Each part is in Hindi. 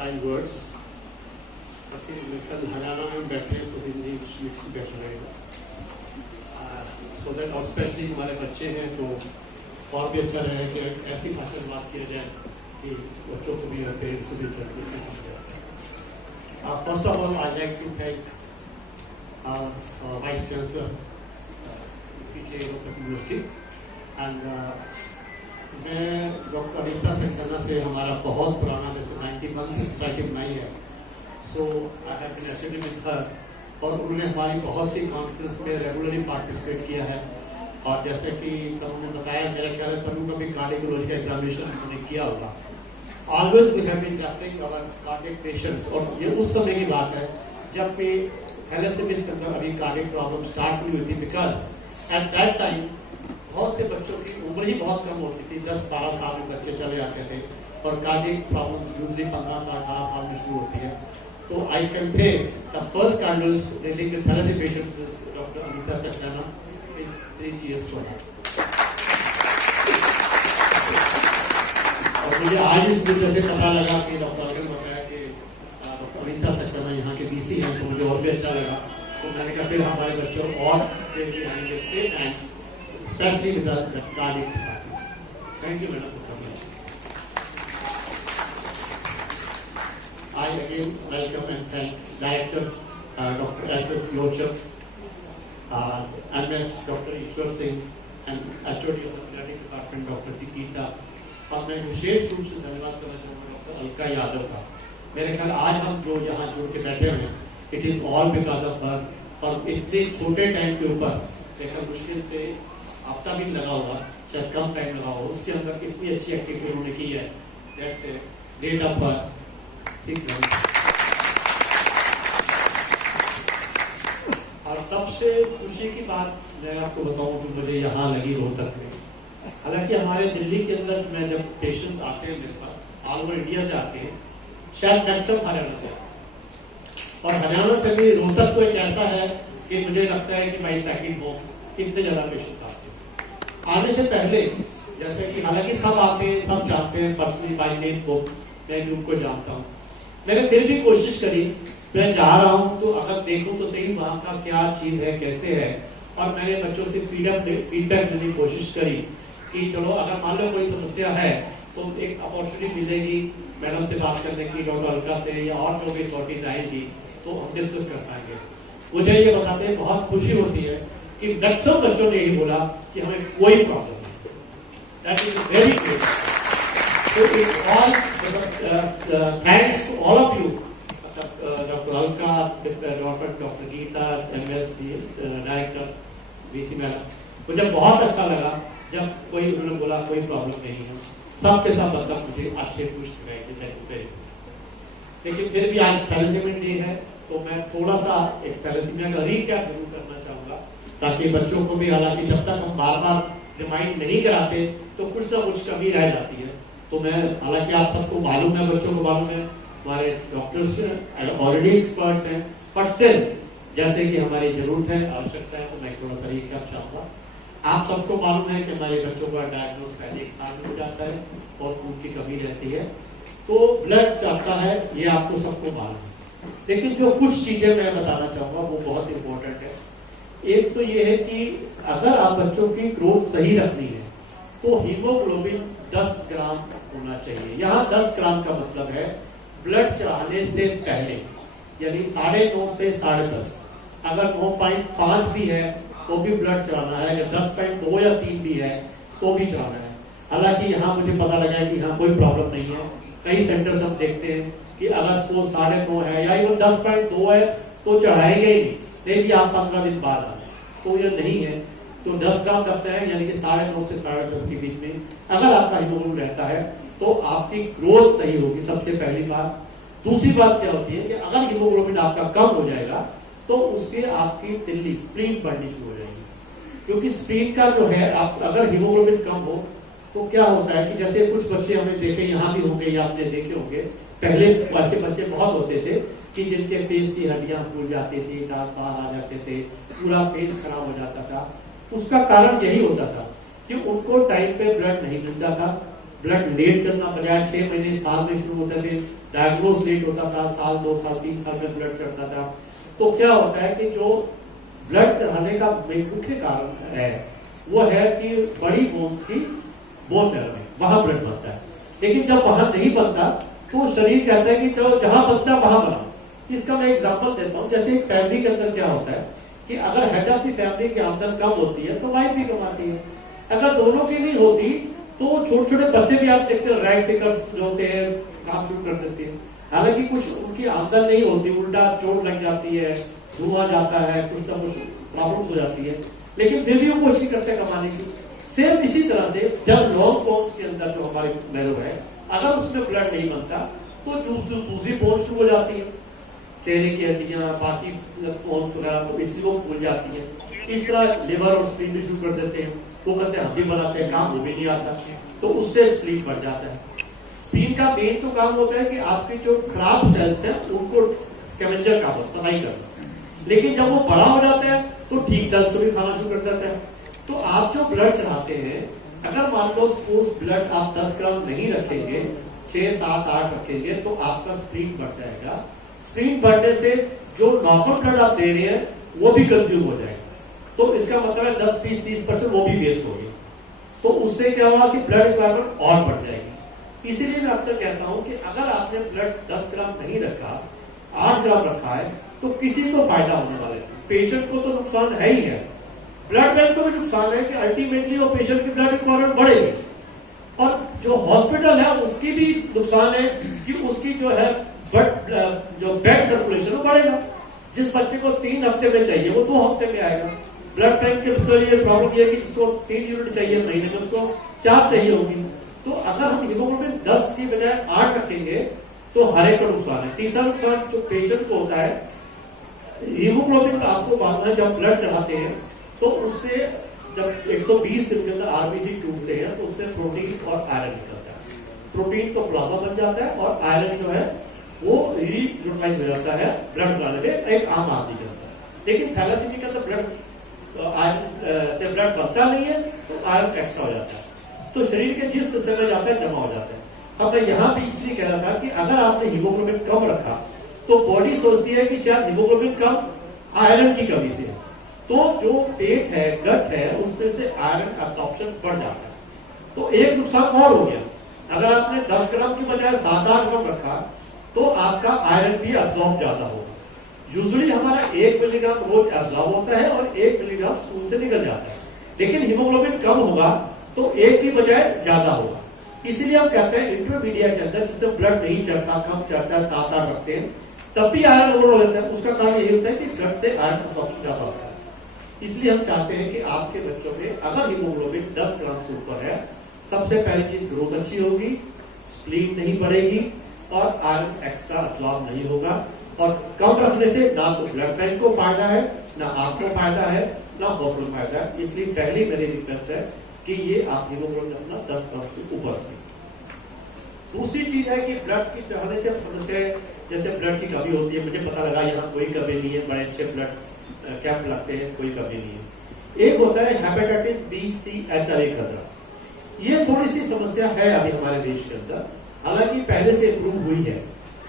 kind words. कल हरियाणा में बैठे हैं तो हिंदी मिक्स बैठा रहेगा, सो दैट और स्पेशली हमारे बच्चे हैं तो और भी अच्छा रहेगा कि ऐसी भाषा में बात किया जाए कि बच्चों को भी पेरेंट्स को भी जल्दी समझ। First of all I like to thank vice chancellor PK university and मैं डॉक्टर अनीता सक्सेना से हमारा बहुत पुराना जैसे 91 से सोसाइटी बनाई है, so I have been associated with her और उन्होंने हमारी बहुत सी कॉन्फ्रेंस में रेगुलरली पार्टिसिपेट किया है। और जैसे कि उन्होंने बताया, मेरा ख्याल है तनु का भी कार्डियोलॉजी का एग्जामिनेशन उन्होंने किया होगा। Always we have been drafting our cardiac patients, और ये उस समय की बात है जब भी थैलेसेमिया के अंदर अभी कार्डियक प्रॉब्लम स्टार्ट हुई थी, बिकॉज एट दैट टाइम बहुत से बच्चों की उम्र ही बहुत कम होती थी, 10-12 साल में बच्चे चले जाते थे और कार्डियक प्रॉब्लम यूजली 15 साल 18 साल में शुरू होती है। तो I can say the first cardiologist dealing with thalassemia patients is doctor Anita Saxena. Is 3 cheers for her। और मुझे आज इस वजह से पता लगा कि डॉक्टर अनिल बताया कि डॉक्टर अनीता सक्सेना यहाँ के बीसी हैं, तो मुझे और भी अच्छा लगा। तो मैंने कहा फिर हमारे बच्चों और same hands especially with the cardiac department. Thank you, madam, for coming. I again welcome and thank Director Dr. S.S. Lochak, MS Dr. Ishwar Singh, and HOD of the Pediatric Department Dr. Tikita. और मैं विशेष रूप से धन्यवाद करना चाहूँगा डॉक्टर अलका यादव का। मेरे ख्याल आज हम जो यहाँ जुड़ के बैठे हैं, it is all because of her. और इतने छोटे टाइम के ऊपर देखा मुश्किल से हफ्ता भी लगा हुआ, शायद कम टाइम लगा हुआ, उसके अंदर इतनी अच्छी एक्टिविटी उन्होंने की है। That's a great of her. और सबसे खुशी की बात मैं आपको बताऊं जो मुझे यहाँ लगी रोहतक में, हालांकि हमारे दिल्ली के अंदर में जब पेशेंट्स आते हैं मेरे पास, ऑल ओवर इंडिया से आते हैं, शायद मैक्सिमम हरियाणा से, और हरियाणा से भी रोहतक तो एक ऐसा है कि मुझे लगता है कि भाई सेकंड होम कितने ज्यादा पेशेंट आते हैं। आने से पहले जैसे कि हालांकि सब आते हैं, सब जानते हैं पर्सनली बाय नेम को, मैं ग्रुप को जानता हूँ, मैंने फिर भी कोशिश करी, मैं जा रहा हूँ तो अगर देखूं तो सही वहां का क्या चीज है, कैसे है। और मैंने बच्चों से फीडबैक लेने की कोशिश करी कि चलो अगर मान लो कोई समस्या है तो एक अपॉर्चुनिटी मिलेगी मैडम से बात करने की, डॉक्टर अलका से या और जो भी अथॉरिटीज आएगी तो हम डिस्कस कर पाएंगे। मुझे ये बताते हैं बहुत खुशी होती है कि मैक्सिमम बच्चों ने यही बोला कि हमें कोई प्रॉब्लम नहीं। That is very good. So it's all thanks to all of you, Dr. Alka, Dr. Geeta, MS Director, VC madam. मुझे बहुत अच्छा लगा जब कोई उन्होंने बोला कोई प्रॉब्लम नहीं है, सबके सब मतलब मुझे अच्छे पुष्ट गए। लेकिन फिर भी आज थैलेसेमिया डे है तो मैं थोड़ा सा एक थैलेसेमिया का रीकैप जरूर करना चाहूंगा, ताकि बच्चों को भी, हालांकि जब तक हम बार बार रिमाइंड नहीं कराते तो कुछ ना कुछ कमी रह जाती है। तो मैं, हालांकि आप सबको मालूम है, बच्चों को मालूम है, हमारे डॉक्टर्स ऑलरेडी एक्सपर्ट्स हैं, बट स्टिल जैसे कि हमारी जरूरत है, आवश्यकता है, तो मैं थोड़ा सा रीकैप चाहूंगा। आप सबको मालूम है कि हमारे बच्चों का डायग्नोस पहले 1 साल में हो जाता है और खून की कमी रहती है, तो ब्लड चाहता है, ये आपको सबको मालूम है। लेकिन जो कुछ चीजें मैं बताना चाहूंगा वो बहुत इंपॉर्टेंट है। एक तो ये है कि अगर आप बच्चों की ग्रोथ सही रखनी है तो हीमोग्लोबिन 10 ग्राम होना चाहिए। यहाँ 10 ग्राम का मतलब है ब्लड चढ़ाने से पहले, यानी 9.5 से 10.5। अगर 9.5 भी है तो भी ब्लड चढ़ाना है, या 10.2 या 3 भी है तो भी चढ़ाना है। हालांकि यहाँ मुझे पता लगा है कि यहाँ कोई प्रॉब्लम नहीं है। कई सेंटर्स हम देखते हैं कि अगर वो 9.5 है या इवन 10.2 है तो चढ़ाएंगे ही नहीं कि आप 15 दिन बाद आए, तो ये नहीं है। तो 10 ग्राम करते हैं, यानी कि 9.5 से 10.5 के बीच में अगर आपका हीमोग्लोबिन रहता है तो आपकी ग्रोथ सही होगी, सबसे पहली बात। दूसरी बात क्या होती है कि अगर हीमोग्लोबिन आपका कम हो जाएगा तो उससे आपकी तिल्ली स्प्लीन बढ़नी शुरू हो जाएगी, क्योंकि स्प्लीन का जो है, आप अगर हीमोग्लोबिन कम हो तो क्या होता है कि जैसे कुछ बच्चे हमने देखे, यहाँ भी होंगे या आपने देखे होंगे, पहले ऐसे बच्चे बहुत होते थे कि जिनके फेस की हड्डियां फूल जाती थी, दांत बाहर आ जाते थे, पूरा फेस खराब हो जाता था। उसका कारण यही होता था कि उनको टाइम पे ब्लड नहीं मिलता था, ब्लड लेट चलना बजाय 6 महीने साल में शुरू होते थे, डायग्नोस लेट होता था, साल 2 साल 3 साल में ब्लड चढ़ता था। तो क्या होता है कि जो ब्लड चढ़ाने का मुख्य कारण है वो है कि बड़ी बोन्स की बोन मैरो में वहां ब्लड बनता है, लेकिन जब वहां नहीं बनता तो शरीर कहता है कि चलो जहां बनता वहां बनाओ। इसका मैं एग्जांपल देता हूं, जैसे एक फैमिली के अंदर क्या होता है कि अगर हेड ऑफ द फैमिली की आमदन कम होती है तो वाइफ भी कमाती है, अगर दोनों की नहीं होती तो छोटे छोटे बच्चे भी आप देखते हो रैग पिकर्स जो होते हैं काम शुरू कर देते हैं। हालांकि कुछ उनकी आमदन नहीं होती, उल्टा चोट लग जाती है, धुआं जाता है, कुछ ना कुछ प्रॉब्लम हो जाती है, लेकिन फिर भी वो कोशिश करते हैं कमाने की। सेम इसी तरह से जब लॉन्ग बोन्स के अंदर जो हमारे मैरो है अगर उसमें ब्लड नहीं बनता तो दूसरी बोन शुरू हो जाती है, चेहरे की हड्डियां बाकी बोन्स वगैरह तो इसी को भूल जाती है। इस तरह लिवर और स्प्लीन भी शुरू कर देते हैं, वो कहते हैं हड्डी बनाते हैं, काम वो भी नहीं आता, तो उससे स्प्लीन बढ़ जाता है। स्प्लीन का मेन तो काम होता है कि आपके जो खराब सेल्स हैं उनको स्कैवेंजर का सफाई करना, लेकिन जब वो बड़ा हो जाता है तो ठीक सेल्स को भी खाना शुरू कर देता है। तो आप जो ब्लड चढ़ाते हैं, अगर मान लो सपोज ब्लड आप 10 ग्राम नहीं रखेंगे, 6, 7, 8 रखेंगे तो आपका स्प्लीन बढ़ जाएगा। स्प्लीन बढ़ने से जो नॉर्मल ब्लड आप दे रहे हैं वो भी कंज्यूम हो जाएगा, तो इसका मतलब है 10-20-30% वो भी वेस्ट हो गई, तो उससे क्या हुआ कि ब्लड रिक्वायरमेंट और बढ़ जाएगी। इसीलिए मैं अक्सर कहता हूं कि अगर आपने ब्लड 10 ग्राम नहीं रखा, 8 ग्राम रखा है, तो किसी को फायदा होने वाला है, पेशेंट को तो नुकसान है ही है, ब्लड बैंक को भी नुकसान है कि अल्टीमेटली वो पेशेंट की ब्लड रिक्वायरमेंट बढ़ेगी, और जो हॉस्पिटल है उसकी भी नुकसान है कि उसकी जो है जो बेड सर्कुलेशन वो बढ़ेगा। जिस बच्चे को 3 हफ्ते में चाहिए वो 2 हफ्ते में आएगा। ब्लड बैंक के लिए प्रॉब्लम ये है कि जिसको 3 यूनिट चाहिए महीने में उसको 4 चाहिए होगी। तो अगर हम हीमोग्लोबिन 10 की बजाय 8 रखेंगे तो हर एक का नुकसान है। तीसरा नुकसान जो पेशेंट को होता है, हीमोग्लोबिन का आपको मालूम है जब ब्लड चढ़ाते हैं तो उससे जब 120 दिन के अंदर आरबीसी टूटते हैं तो उससे प्रोटीन और आयरन निकलता है। प्रोटीन तो प्लाज्मा बन जाता है और आयरन जो है वो यूटिलाइज हो जाता है ब्लड बनाने में एक आम आदमी के अंदर। लेकिन थैलेसीमिया के अंदर ब्लड बनता नहीं है तो आयरन एक्स्ट्रा हो जाता है, तो शरीर के जिस हिस्से में जाता है जमा हो जाता है। अब मैं यहाँ भी इसलिए कह रहा था कि अगर आपने हीमोग्लोबिन कम रखा तो बॉडी सोचती है कि शायद हीमोग्लोबिन कम आयरन की कमी से, तो जो पेट है गट है उसमें से आयरन एब्जॉर्प्शन बढ़ जाता है। तो एक नुकसान और हो गया, अगर आपने 10 ग्राम की बजाय 7-8 ग्राम रखा तो आपका आयरन भी एब्जॉर्ब ज्यादा होगा। यूजुअली हमारा 1 मिलीग्राम रोज एब्जॉर्ब होता है और 1 मिलीग्राम स्टूल से निकल जाता है, लेकिन हीमोग्लोबिन कम होगा तो 1 की बजाय ज्यादा होगा। इसीलिए हम कहते हैं इंटरमीडिएट के अंदर जिससे ब्लड नहीं चढ़ता, कम चढ़ता है, 7-8 रखते हैं, तब भी आयरन ओवर हो जाता है। उसका कारण यही होता है कि ब्लड से आयरन एब्जॉर्प्शन ज्यादा होता है। इसलिए हम चाहते हैं कि आपके बच्चों में अगर हीमोग्लोबिन 10 ग्राम से ऊपर है, सबसे पहली चीज ग्रोथ अच्छी होगी, स्प्लीन नहीं बढ़ेगी और आयरन एक्स्ट्रा एब्जॉर्ब नहीं होगा। और कम रखने से ना तो ब्लड बैंक को फायदा है, ना आपको फायदा है, ना हॉस्पिटल को फायदा है। इसलिए पहली मेरी रिक्वेस्ट है कि ये आप हीमोग्लोबिन अपना 10 ग्राम से ऊपर रखें। दूसरी चीज है कि ब्लड की चढ़ाने से समस्या, जैसे ब्लड की कमी होती है, मुझे पता लगा यहाँ कोई कमी नहीं है, बड़े अच्छे ब्लड कैंप लगते हैं, कोई कमी नहीं है। एक होता है हेपेटाइटिस बी, सी, HIV खतरा, ये थोड़ी सी समस्या है अभी हमारे देश के अंदर, हालांकि पहले से इम्प्रूव हुई है।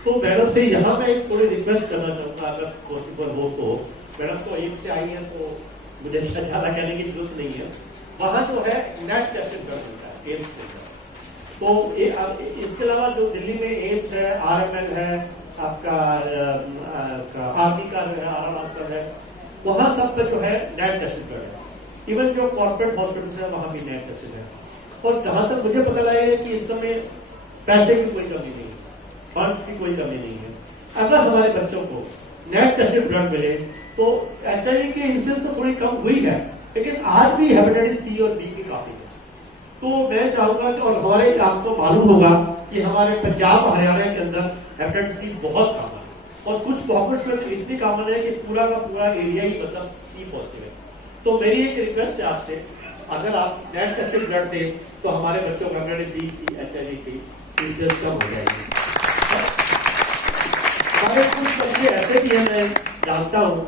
तो मैडम से यहाँ मैं थोड़ी रिक्वेस्ट करना चाहूंगा, अगर पॉसिबल हो तो। मैडम तो एम्स से आई है तो मुझे ज्यादा कहने की जरूरत नहीं है। वहां जो है नेट टेस्टिंग कर सकता है एम्स से, तो इसके अलावा जो दिल्ली में एम्स है, RML है, आपका आर्मी का जो है आराम है, वहां सब पे जो है नेट टेस्टिंग कर रहे हैं। इवन जो कॉर्पोरेट हॉस्पिटल है वहां भी नेट टेस्टिंग है। और जहां तक मुझे पता लगा है कि इस समय पैसे की कोई कमी नहीं है, फंड्स की कोई कमी नहीं है। अगर हमारे बच्चों को नेट टेस्टेड ब्लड मिले तो HIV के इंसिडेंस तो थोड़ी कम हुई है, लेकिन आज भी हेपेटाइटिस C और B की काफी है। तो मैं चाहूंगा कि, और हमारे आपको मालूम होगा कि हमारे पंजाब हरियाणा के अंदर हेपेटाइटिस C बहुत कम है, और कुछ पॉकेट्स में इतनी कॉमन है कि पूरा का पूरा एरिया ही मतलब C पॉजिटिव है। तो मेरी एक रिक्वेस्ट है आपसे, अगर आप नेट टेस्टेड ब्लड दें तो हमारे बच्चों को हेपेटाइटिस B, C, HIV की इंसिडेंस कम हो जाएगी। हमारे कुछ बच्चे ऐसे भी हैं, मैं जानता हूं,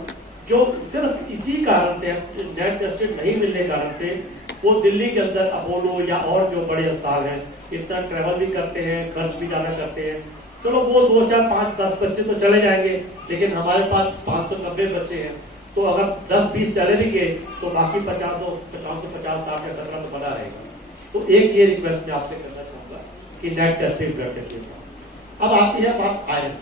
जो सिर्फ इसी कारण से नेट टेस्टेड नहीं मिलने कारण से वो दिल्ली के अंदर अपोलो या और जो बड़े अस्पताल हैं इतना ट्रेवल भी करते हैं, खर्च भी ज्यादा करते हैं। चलो वो 2, 4, 5, 10 बच्चे तो चले जाएंगे, लेकिन हमारे पास 590 बच्चे हैं, तो अगर 10-20 चले भी गए तो बाकी 50, 50, 60 या 17 तो बना रहेगा। तो एक ये रिक्वेस्ट मैं आपसे करना चाहूंगा कि नेट टेस्टिंग ब्लड टेस्टिंग। अब आती है बात आयरन।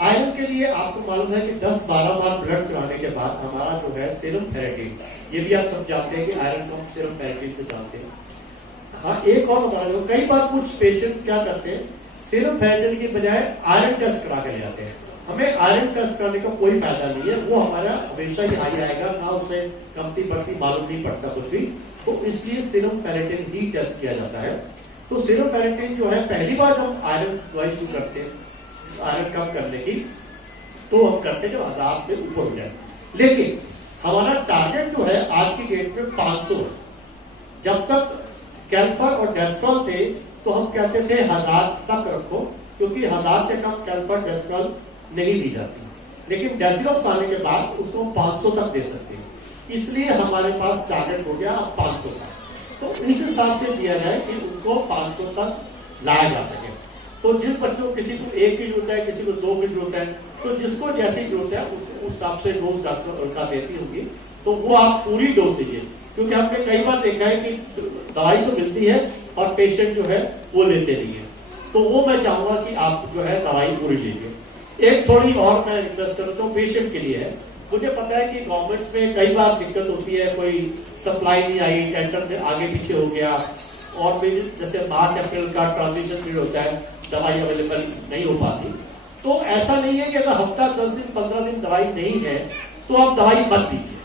आयरन के लिए आपको मालूम है कि 10-12 बार ब्लड चढ़ाने के बाद हमारा जो है सीरम फेरेटिन, ये भी आप सब जानते हैं कि आयरन को हम सीरम फेरेटिन से जानते हैं। हाँ, एक और हमारा जो कई बार कुछ पेशेंट्स क्या करते हैं, सीरम फेरेटिन की बजाय आयरन टेस्ट करा के ले आते हैं। हमें आयरन टेस्ट करने का कोई फायदा नहीं है, वो हमारा हमेशा ही हाई आएगा, ना उसे कमती बढ़ती मालूम नहीं पड़ता कुछ भी। तो इसलिए सीरम फेरेटिन ही टेस्ट किया जाता है। तो सीरम फेरेटिन जो है पहली बार जब आयरन दवाई शुरू करते हैं आयरन कम करने की, तो हम करते जब 1000 से ऊपर हो जाए, लेकिन हमारा टारगेट जो है आज की डेट में 500 है। जब तक कैल्पर और डेस्ट्रॉल थे तो हम कहते थे 1000 तक रखो, क्योंकि 1000 से कम कैल्पर डेस्ट्रॉल नहीं दी जाती, लेकिन डेसिलॉक्स आने के बाद उसको 500 तक दे सकते हैं। इसलिए हमारे पास टारगेट हो गया अब 500 का। तो इस हिसाब से दिया जाए कि उनको 500 तक लाया जा सके। तो जिस बच्चों को किसी को 1 की जरूरत है, किसी को 2 की जरूरत है, तो जिसको जैसी जरूरत है उस हिसाब से डोज डॉक्टर उनका देती होगी, तो वो आप पूरी डोज दीजिए। क्योंकि हमने कई बार देखा है कि दवाई तो मिलती है और पेशेंट जो है वो लेते नहीं है। तो वो मैं चाहूंगा कि आप जो है दवाई पूरी लीजिए। एक थोड़ी और मैं रिक्वेस्ट करता हूँ पेशेंट के लिए है। मुझे पता है कि गवर्नमेंट्स में कई बार दिक्कत होती है, कोई सप्लाई नहीं आई, टेंडर में आगे पीछे हो गया, और भी जैसे मार्च अप्रैल का ट्रांजिशन पीरियड होता है, दवाई अवेलेबल नहीं हो पाती। तो ऐसा नहीं है कि अगर हफ्ता 10 दिन 15 दिन दवाई नहीं है तो आप दवाई मत दीजिए।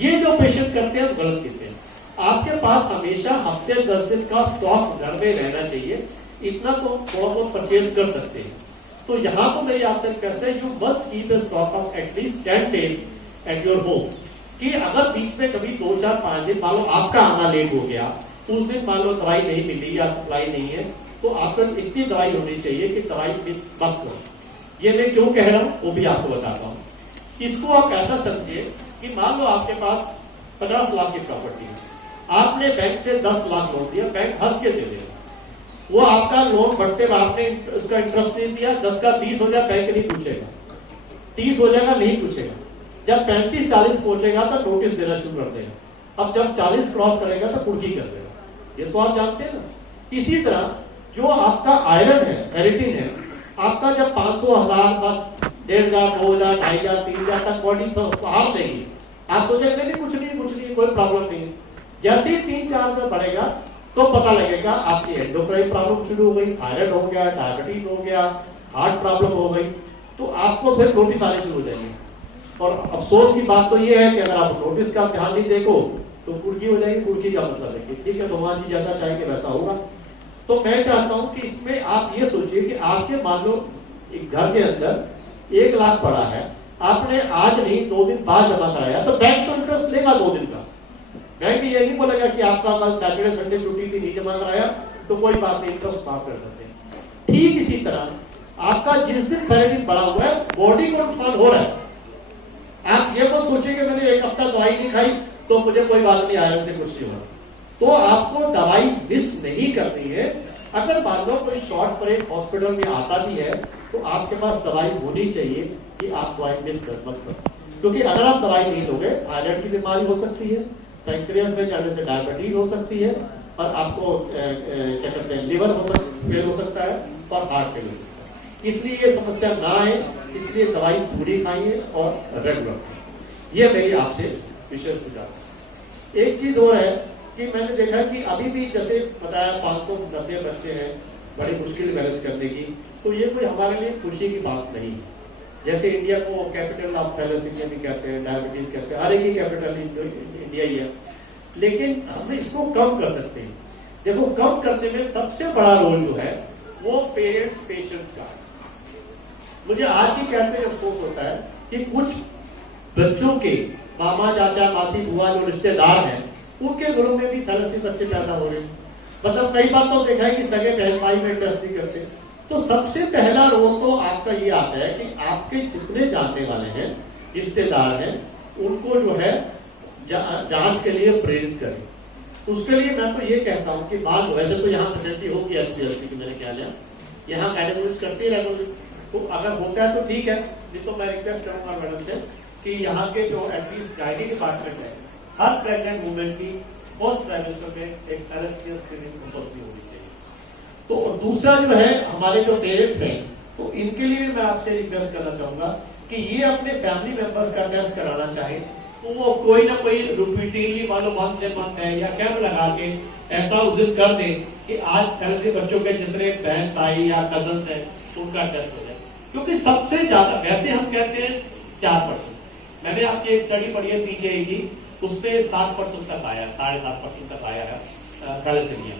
ये जो पेशेंट करते हैं गलत करते हैं। आपके पास हमेशा हफ्ते 10 दिन का स्टॉक घर में रहना चाहिए, इतना तो थोड़ा बहुत परचेज कर सकते हैं। तो यहाँ तो मेरी आपसे कहते हैं, you must keep a stock of at least 10 days at your home. कि अगर बीच में कभी 2, 4, 5 दिन मान लो आपका आना लेट हो गया, उस दिन मान लो दवाई नहीं मिली या सप्लाई नहीं है, तो आपको इतनी दवाई होनी चाहिए कि दवाई मिस मत करो। ये मैं क्यों कह रहा हूँ वो भी आपको बताता हूँ। इसको आप ऐसा समझिए कि मान लो आपके पास 50 लाख की प्रॉपर्टी है, आपने बैंक से 10 लाख लोन दिया, बैंक हंस के दे देगा। वो आपका लोन बढ़ते हुए आपने उसका इंटरेस्ट नहीं दिया, 10 का 30 हो जाए बैंक नहीं पूछेगा, 30 हो जाएगा नहीं पूछेगा। जब 35-40 पहुंचेगा तो नोटिस देना शुरू कर देगा। अब जब 40 क्रॉस करेगा तो कुर्की कर देगा। ये तो आप जानते हैं ना। इसी तरह जो आपका आयरन है, फेरेटिन है, आपका जब 500, 1000, 1.5 लाख, 2 लाख, 2.5 लाख, 3 लाख तक बॉडी हार देगी, आप सोचेंगे नहीं कुछ नहीं कोई प्रॉब्लम नहीं। जैसे ही 3-4 में बढ़ेगा तो पता लगेगा आपकी एंडोक्राइन प्रॉब्लम शुरू हो गई, आयरन हो गया, डायबिटीज हो गया, हार्ट प्रॉब्लम हो गई, तो आपको फिर नोटिस आने शुरू हो जाएंगे। और अफसोस की बात तो ये है कि अगर आप नोटिस का ध्यान नहीं देखो तो कुर्की हो जाएगी। कुर्की का मतलब है कि ठीक है भगवान जी जैसा चाहेंगे वैसा होगा। तो मैं चाहता हूं कि इसमें आप ये सोचिए कि आपके मान लो एक घर के अंदर 1 लाख पड़ा है, आपने आज नहीं 2 दिन बाद जमा कराया, तो बैंक तो इंटरेस्ट लेगा 2 दिन का। बैंक ये नहीं बोलेगा कि आपका कल सैटरडे संडे छुट्टी थी नहीं जमा कराया तो कोई बात नहीं, इंटरेस्ट माफ कर देते हैं। ठीक इसी तरह आपका जिस दिन फेरेटिन बढ़ा हुआ है, बॉडी को नुकसान हो रहा है, आप ये मत सोचिए कि मैंने 1 हफ्ता दवाई नहीं खाई तो मुझे कोई बात नहीं, आयरन से कुछ नहीं हो रहा। तो आपको दवाई मिस नहीं करनी है। अगर मान लो कोई शॉर्ट पर एक हॉस्पिटल में आता भी है तो आपके पास दवाई होनी चाहिए कि आप दवाई मिस मत करो। क्योंकि अगर आप दवाई नहीं लोगे, आयरन की बीमारी हो सकती है, पैंक्रियास में जाने से डायबिटीज हो सकती है, और आपको क्या कहते हैं लिवर फेल हो सकता है और हार्ट फेल हो सकता है। इसलिए ये समस्या ना आए, इसलिए दवाई पूरी खाइए और रेगुलर। ये मेरी आपसे विशेष सुझाव। एक चीज और है कि मैंने देखा कि अभी भी जैसे बताया 590 बच्चे हैं, बड़ी मुश्किल मैनेज करने की, तो ये कोई हमारे लिए खुशी की बात नहीं है। जैसे इंडिया को कैपिटल ऑफ थैलेसीमिया भी कहते हैं, डायबिटीज कहते हैं, हर एक ही कैपिटल इंडिया ही है, लेकिन हम इसको कम कर सकते हैं। देखो कम करने में सबसे बड़ा रोल जो है वो पेरेंट्स पेशेंट्स का है। मुझे आज ही कहते हैं अफसोस होता है कि कुछ बच्चों के मामा चाचा मासी बुआ जो रिश्तेदार हैं उनके घरों में भी थैलेसीमिया बच्चे पैदा हो रहे हैं। मतलब कई बार तो देखा है कि सगे बहन भाई में टेस्ट नहीं करते। तो सबसे पहला रोल तो आपका ये आता है कि आपके जितने जानने वाले हैं, रिश्तेदार हैं, उनको जो है जांच के लिए प्रेरित करें। तो उसके लिए मैं तो ये कहता हूँ कि बात वैसे तो यहाँ फैसिलिटी होगी SC/ST की, मैंने ख्याल है यहाँ कैटेगरीज करती है रेगुलर, तो अगर होता है तो ठीक है, नहीं तो मैं रिक्वेस्ट करूंगा मैडम से कि यहाँ के जो एटलीस्ट गाइडिंग डिपार्टमेंट है, हर प्रेगनेंट वुमेन की पोस्ट ट्राइमेस्टर में एक थैलेसीमिया स्क्रीनिंग कंपल्सरी होनी चाहिए। तो दूसरा जो है हमारे जो पेरेंट्स हैं, तो इनके लिए मैं आपसे रिक्वेस्ट करना चाहूंगा कि ये अपने फैमिली मेंबर्स का टेस्ट कराना चाहे तो वो कोई ना कोई रिपीटेडली मान लो मंथ से मंथ है या कैंप लगा के ऐसा उस दिन कर दे कि आज थैलेसी बच्चों के जितने बहन भाई या कजन है उनका टेस्ट हो जाए। क्योंकि सबसे ज्यादा वैसे हम कहते हैं 4%, मैंने आपकी एक स्टडी पढ़ी है PGI की, उसमें 7% तक आया, 7.5% तक आया है थैलेसीमिया।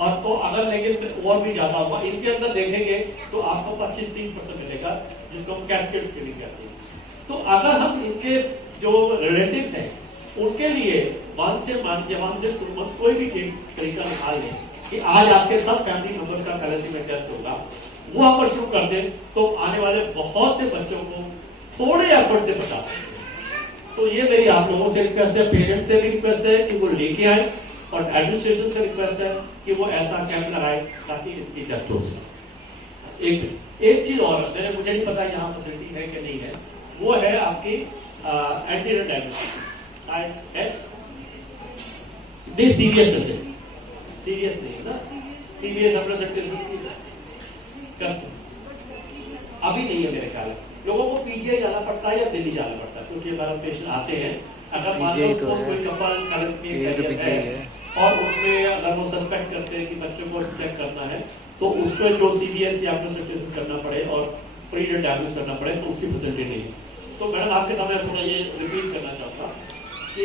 और तो अगर लेकिन और भी ज्यादा होगा, इनके अंदर देखेंगे तो आपको 25-30% मिलेगा, जिसको हम कैस्केड स्क्रीनिंग कहते हैं। तो अगर हम इनके जो रिलेटिव्स हैं उनके लिए वन से 2 मंथ कोई भी तरीका निकाल लें कि आज आपके सब फैमिली मेंबर्स का थैलेसीमिया टेस्ट होगा, वो आप पर शुरू कर दें, तो आने वाले बहुत से बच्चों को थोड़े एफर्ट से बचा सकते। तो ये मेरी आप लोगों से रिक्वेस्ट है, पेरेंट्स से भी रिक्वेस्ट है कि वो लेके आए, और एडमिनिस्ट्रेशन से रिक्वेस्ट है कि वो ऐसा कैंप लगाए ताकि इसकी टेस्ट हो सके। एक चीज और मुझे नहीं पता यहाँ फैसिलिटी है कि नहीं है, वो है आपकी एंटीरियर डायग्नोस्टिक नहीं, सीरियस नहीं है ना, सीरियस अभी नहीं है मेरे ख्याल। लोगों को PGI जाना पड़ता है या दिल्ली जाना पड़ता है, क्योंकि हमारे पेशेंट आते हैं, अगर मान लो कोई कपल है और उसमें अगर वो सस्पेक्ट करते हैं कि बच्चों को चेक करना है, तो उसको जो CBS या करना पड़े और प्री डायग्नोस करना पड़े, तो उसकी फैसिलिटी नहीं है। तो मैडम आपके सामने थोड़ा ये रिपीट करना चाहूंगा कि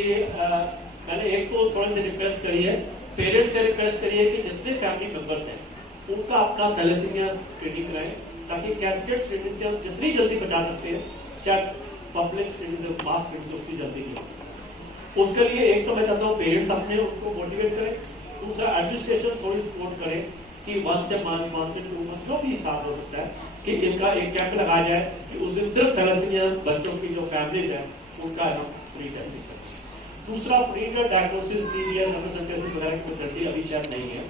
मैंने एक तो थोड़ी सी रिक्वेस्ट करी है, पेरेंट्स से रिक्वेस्ट करी है कि जितने फैमिली मेंबर्स हैं उनका अपना थैलेसीमिया स्क्रीनिंग कराएं, ताकि कैस्केड स्क्रीनिंग से हम जितनी जल्दी बचा सकते हैं, चाहे पब्लिक स्क्रीनिंग से मास स्क्रीनिंग से उसकी जल्दी नहीं। उसके लिए एक तो मैं चाहता हूँ पेरेंट्स अपने उनको मोटिवेट करें, दूसरा एडमिनिस्ट्रेशन थोड़ी सपोर्ट करे कि 1 से 2 मंथ जो भी हिसाब हो सकता है कि इनका एक कैंप लगाया जाए कि उस दिन सिर्फ थैलेसीमिया बच्चों की जो फैमिलीज है उनका हम फ्री टेस्टिंग करें। दूसरा प्री डायग्नोसिस CBS वगैरह की फैसिलिटी अभी शायद नहीं है,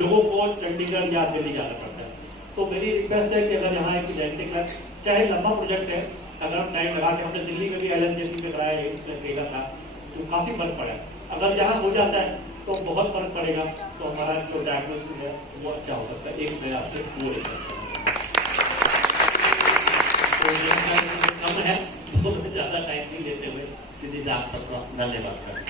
लोगों को चंडीगढ़ या दिल्ली जाना पड़ता है। तो मेरी रिक्वेस्ट है कि अगर यहाँ एक जेनेटिक है, चाहे लंबा प्रोजेक्ट है, अगर हम टाइम लगा के, हमने दिल्ली में भी LNJC में कराया, एक था, तो काफी फर्क पड़ा। अगर यहाँ हो जाता है तो बहुत फर्क पड़ेगा, तो हमारा जो डायग्नोसिस है वो अच्छा हो सकता है। एक मेरा आपसे वो रिक्वेस्ट कम है, तो ज्यादा टाइम नहीं लेते हुए किसी से आप सबका धन्यवाद करें।